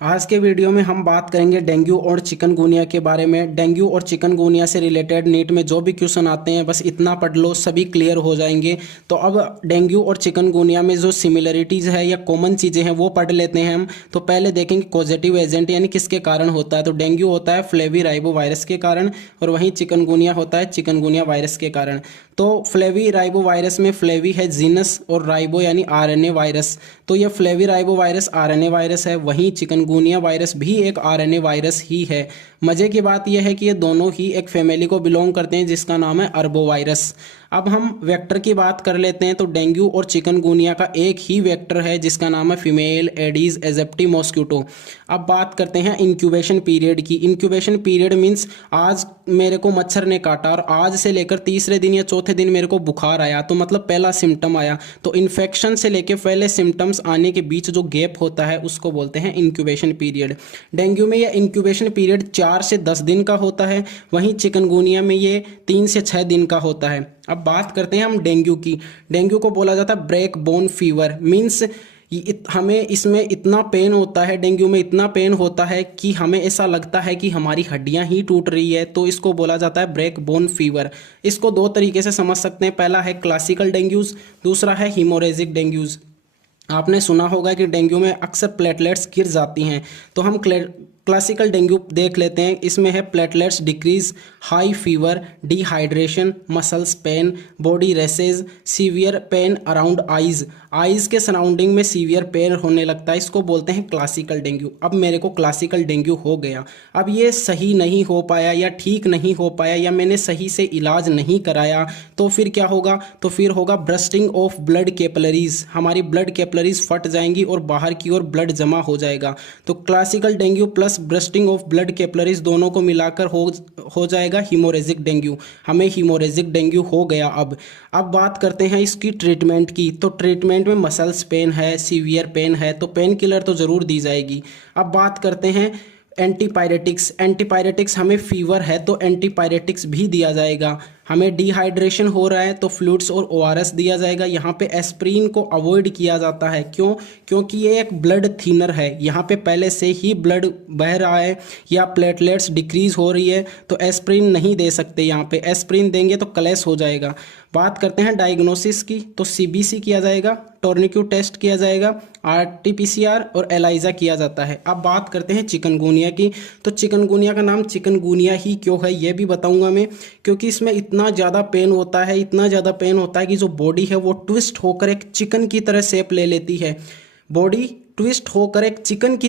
आज के वीडियो में हम बात करेंगे डेंगू और चिकनगुनिया के बारे में। डेंगू और चिकनगुनिया से रिलेटेड नीट में जो भी क्वेश्चन आते हैं बस इतना पढ़ लो, सभी क्लियर हो जाएंगे। तो अब डेंगू और चिकनगुनिया में जो सिमिलरिटीज़ है या कॉमन चीज़ें हैं वो पढ़ लेते हैं हम। तो पहले देखेंगे कॉजेटिव एजेंट यानी किसके कारण होता है। तो डेंगू होता है फ्लेवी राइबो वायरस के कारण और वहीं चिकनगुनिया होता है चिकनगुनिया वायरस के कारण। तो फ्लेवी राइबो वायरस में फ्लेवी है जीनस और राइबो यानी आरएनए वायरस। तो ये flavi ribo virus RNA virus है, वहीं चिकनगुनिया वायरस भी एक आरएनए वायरस ही है। मज़े की बात यह है कि ये दोनों ही एक फैमिली को बिलोंग करते हैं जिसका नाम है अर्बो वायरस। अब हम वेक्टर की बात कर लेते हैं। तो डेंगू और चिकनगुनिया का एक ही वेक्टर है जिसका नाम है फीमेल एडीज एजिप्टी मॉस्किटो। अब बात करते हैं इंक्यूबेशन पीरियड की। इंक्यूबेशन पीरियड मीन्स आज मेरे को मच्छर ने काटा और आज से लेकर तीसरे दिन या चौथे दिन मेरे को बुखार आया, तो मतलब पहला सिम्टम आया। तो इन्फेक्शन से लेकर पहले सिम्टम्स आने के बीच जो गैप होता है उसको बोलते हैं इंक्यूबेशन पीरियड। डेंगू में यह इंक्यूबेशन पीरियड 4 से 10 दिन का होता है, वहीं चिकनगुनिया में ये 3 से 6 दिन का होता है। अब बात करते हैं हम डेंगू की। डेंगू को बोला जाता है ब्रेक बोन फीवर। मीन्स हमें इसमें इतना पेन होता है, डेंगू में इतना पेन होता है कि हमें ऐसा लगता है कि हमारी हड्डियां ही टूट रही है, तो इसको बोला जाता है ब्रेक बोन फीवर। इसको दो तरीके से समझ सकते हैं, पहला है क्लासिकल डेंगूज, दूसरा है हीमोरेजिक डेंगूज। आपने सुना होगा कि डेंगू में अक्सर प्लेटलेट्स गिर जाती हैं, तो हम क्लासिकल डेंगू देख लेते हैं। इसमें है platelets decrease, high fever, dehydration, muscles pain, body races, severe pain around eyes. Eyes के सराउंडिंग में सीवियर पेन होने लगता है, इसको बोलते हैं क्लासिकल डेंगू। अब मेरे को क्लासिकल डेंगू हो गया, अब ये सही नहीं हो पाया या ठीक नहीं हो पाया या मैंने सही से इलाज नहीं कराया, तो फिर क्या होगा? तो फिर होगा ब्रस्टिंग ऑफ ब्लड कैपिलरीज। हमारी ब्लड कैपिलरीज फट जाएंगी और बाहर की ओर ब्लड जमा हो जाएगा। तो classical dengue plus bursting of blood capillaries दोनों को मिलाकर हो जाएगा हीमोरेजिक डेंगू। हमें हीमोरेजिक डेंगू हो गया। अब बात करते हैं इसकी ट्रीटमेंट की। तो ट्रीटमेंट में मसल्स पेन है, सीवियर पेन है, तो पेन किलर तो ज़रूर दी जाएगी। अब बात करते हैं एंटीपायरेटिक्स। एंटीपायरेटिक्स, हमें फीवर है तो एंटीपायरेटिक्स भी दिया जाएगा। हमें डिहाइड्रेशन हो रहा है तो फ्लूइड्स और ओआरएस दिया जाएगा। यहाँ पे एस्प्रिन को अवॉइड किया जाता है, क्यों? क्योंकि ये एक ब्लड थिनर है, यहाँ पे पहले से ही ब्लड बह रहा है या प्लेटलेट्स डिक्रीज हो रही है, तो एस्प्रिन नहीं दे सकते। यहाँ पे एस्प्रिन देंगे तो क्लैश हो जाएगा। बात करते हैं डायग्नोसिस की। तो सीबीसी किया जाएगा, टोर्निक्यू टेस्ट किया जाएगा, आरटीपीसीआर और एलाइजा किया जाता है। अब बात करते हैं चिकनगुनिया की। तो चिकनगुनिया का नाम चिकनगुनिया ही क्यों है ये भी बताऊंगा मैं, क्योंकि इसमें इतना ज़्यादा पेन होता है, इतना ज़्यादा पेन होता है कि जो बॉडी है वो ट्विस्ट होकर एक चिकन की तरह शेप ले लेती है। बॉडी ट्विस्ट होकर एक चिकन की